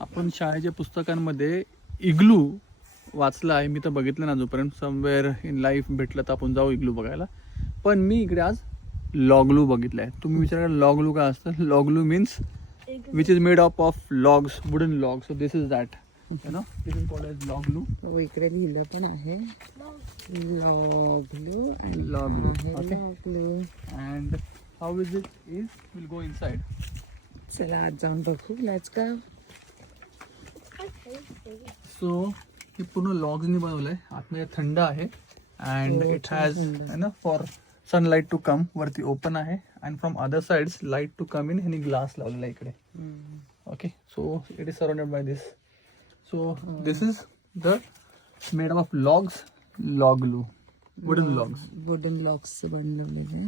आपण शाळेच्या पुस्तकांमध्ये इग्लू वाचला आहे, मी तर बघितलं ना जोपर्यंत. समवेअर इन लाईफ भेटलं तर आपण जाऊ इग्लू बघायला. पण मी इकडे आज लॉगलू बघितलं आहे. तुम्ही विचार करा लॉगलू काय असतं. लॉगलू means which is made up of logs, wooden log. So this is that, you know, this is called as लॉगलू. हो, इकडे लिहिलं पण आहे लॉगलू लॉगलू. आहे ओके. लॉगलू. And how is it is, will go inside. चला आज जाऊन बघू. Let's go. सो हे पूर्ण लॉग्सनी बनवलं आहे. आतमध्ये थंड आहे अँड हो, इट छान हॅज थंड. है ना फॉर सनलाईट टू कम. वरती ओपन आहे and from other sides light to come in. ह्यानी ग्लास लावलेला आहे इकडे. Okay, so it is surrounded by this. So this is the made of logs, लॉगलू, वुडन लॉग्स. वुडन लॉग्स बनवलेले.